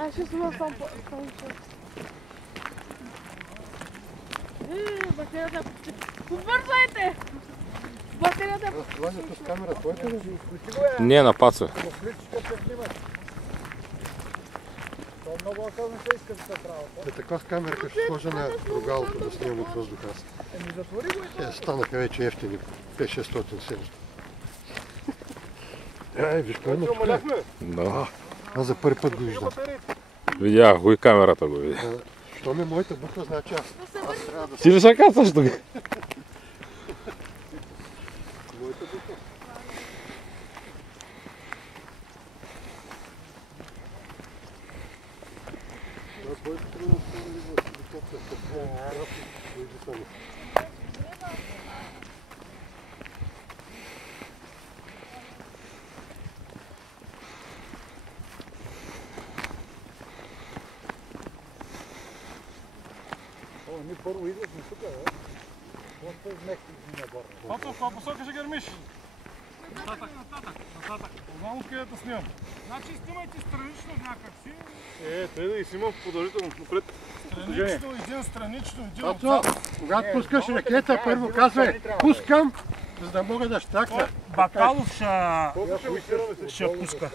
Аз ще снимам сам по... Батерията е почти... Побързайте! Батерията е почти... Това с камера твоята ли? Не, на паца. Много акъл не се иска да се трябва. Така с камерка ще сложа на ругалото да снимам от въздуха. Еми затвори го и това. Станаха вече ефтини. 5-600 Ай, виж кой тук. Да. Аз за първи път го виждам. Видях го и камерата го видя. Що ми моята буква, значи аз трябва да... Ти ли ще кацаш тук? Моята буква. Ние първо идвахме тук, бе. После вместе на горе. Пацо, в каква посока ще гърмиш? Нататък. Знам откъде да снимам. Значи снимайте странично някакси. Тъй да ги снимам продължително напред. Странично, един Пацо, когато пускаш ракета, първо казвай пускам, за да мога да щакна. Бакалов ще пуска.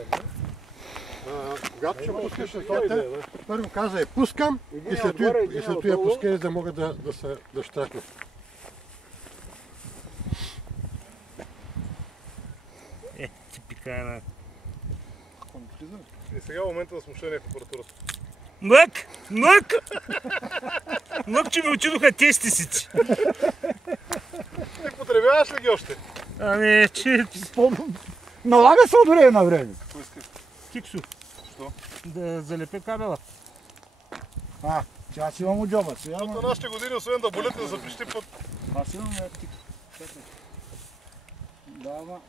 Когато ще пускаш ракета, първо казвай пускам и след това пускай, за да мога да щакна. Ти пикае на... И сега е момента да смущение в апаратурата. Мък! Мък! Мък, че ми отидоха тестисици. Ти потребяваш ли ги още? Ами, че... Налага се от време на време. Какво искаш? Киксо. Що? Да залепя кабела. Че аз имам от джоба. Защото нашите години, освен да болят, да запищи път. Аз имам тик. Да, ама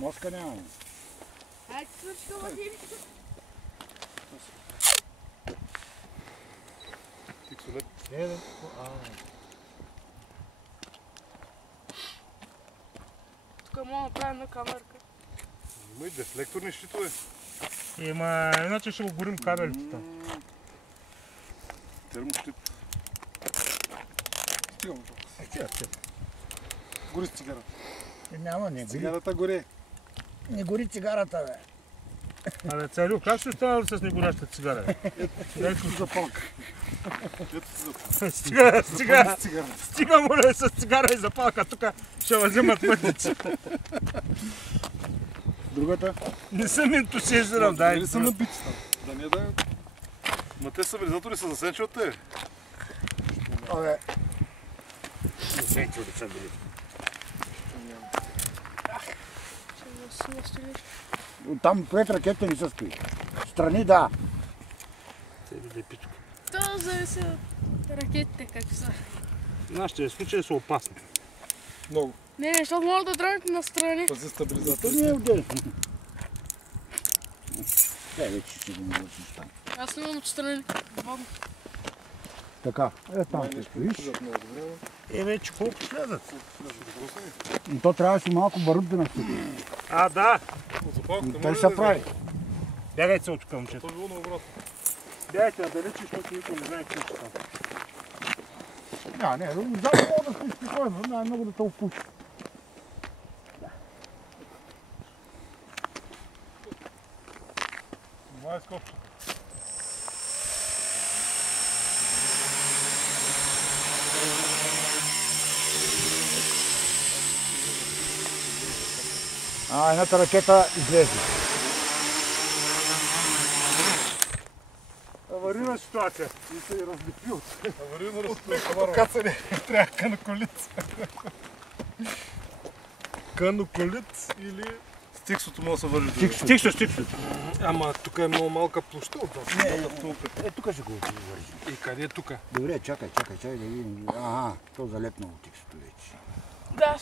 носка нямам. Айде, свърши латиничка. Тиксолет. Тук мога да направим на камерка. Има и дефлекторни щитове. Ема, иначе ще го горим кабелите там. Термощит. Стигам от Гори с цигарата. Няма, не гори. Цигарата горе. Не гори цигарата, бе. Абе, Царю, как ще останали с негоряща цигара? Ето за палка. Стига, моля, с цигара и запалка, тук ще вземат мътници. Другата? Не съм ентусиазиран, дай. Не съм набити там. Да не да... Ма те стабилизатори са засенчи от тебе. Абе, Засенчи от са били. там пред ракета не се стои. Страни, да. Те биде пичко. То зависи от ракетите как са. Нашите случаи са опасни. Много. Не, защото могат да тръгнете настрани. Пази То стабилизатори. не е отдел. Вече ще го научиш там. Аз снимам отстрани. Така, там ще стоиш. Вече колко влязат? И то трябваше малко барут да настъпи. А, да. Той се прави. Бягайте се от тук, момчета. То било наобратно. Бягайте надалече, защото никой не знае какво ще става. Не, отзад мога да стоиш спокойно, най-много да те опуши. Това е скопче. Едната ракета излезе. Аварийна ситуация. И се разлепи от аварийно разлепи. Кацане. Трябва каноколит. Каноколит или... Стиксото може да се вържи. Стиксо. Ама тук е много малка площа отзад. Тук ще го вържи. И къде е тук? Добре, чакай да видим. То залепнало тиксото вече. Да.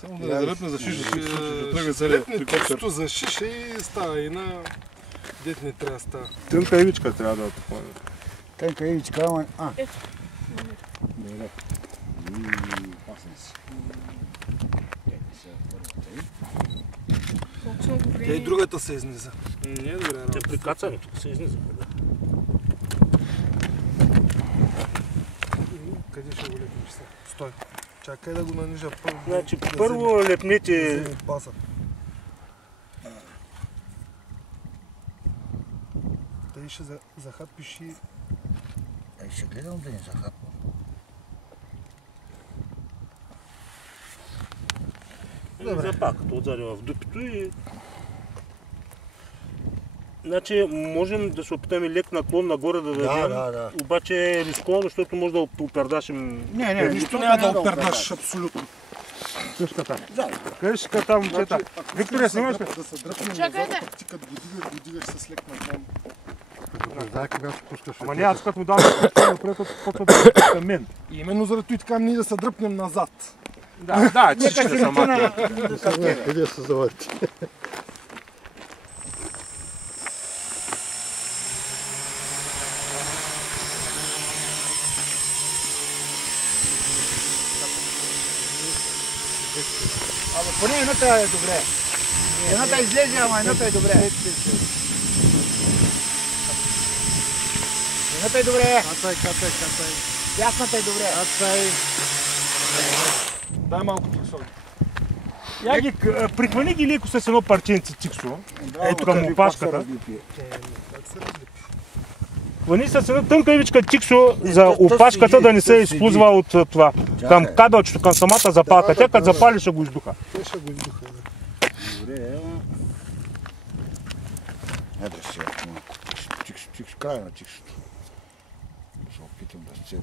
Само да не залепне за шиша, да тръгне целият трикоптер. За шиша и става и на... Дет не трябва да става. Тънка ивичка трябва да е отпълня. Тънка ивичка, ама... Ето. Добре. Пасен си. Колко сме го И другата се изниза. Не, добре, те прикацани, тук се изнизаха. Къде ще го лепнеш сега? Стой. Чакай да го нанижа първо. Значи да първо вземе- лепнете да вземе паса. Тъй ще захапиш и... Ай, ще гледам да не захапвам. запакато отзаде в дупито и... Значи можем да се опитаме лек наклон нагоре да дадем, да. обаче е рисковано, защото може да опердашим Не, Нищо няма да опердаш абсолютно. къщата. Къщата, момчета. Виктория, снимаш ли? Да се дръпнем Чакайте. назад, пък ти като го дигаш с лек наклон. Не знае кога ще пускаш. Ама няма, като му дам напред, почва да е към мен. И именно заради това така ние да се дръпнем назад. Да, че ще са махне. Къде се завърти? Ама поне едната е добре. Едната излезе, ама едната е добре. Едната е добре. Катай. Ясната е добре. Дай малко тиксови. Я ги, прихвани ги леко с едно парченце тиксо. Ето към опашката. Хвани с една тънка ивичка тиксо за опашката да не се изплузва от това. Към кабелчето, към самата запалка. Тя като запали ще го издуха. Те ще го издуха. Добре, ето сега малко. Тиксо, край на тиксото. Да се опитам да сцепя.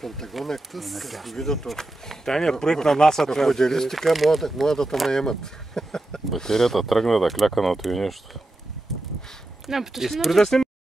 Пентагонът като видят от Тайният проект на НАСА. моделистика, могат да те наемат. Батерията тръгна да кляка на това нещо. Не, поточно. Изпри да снимам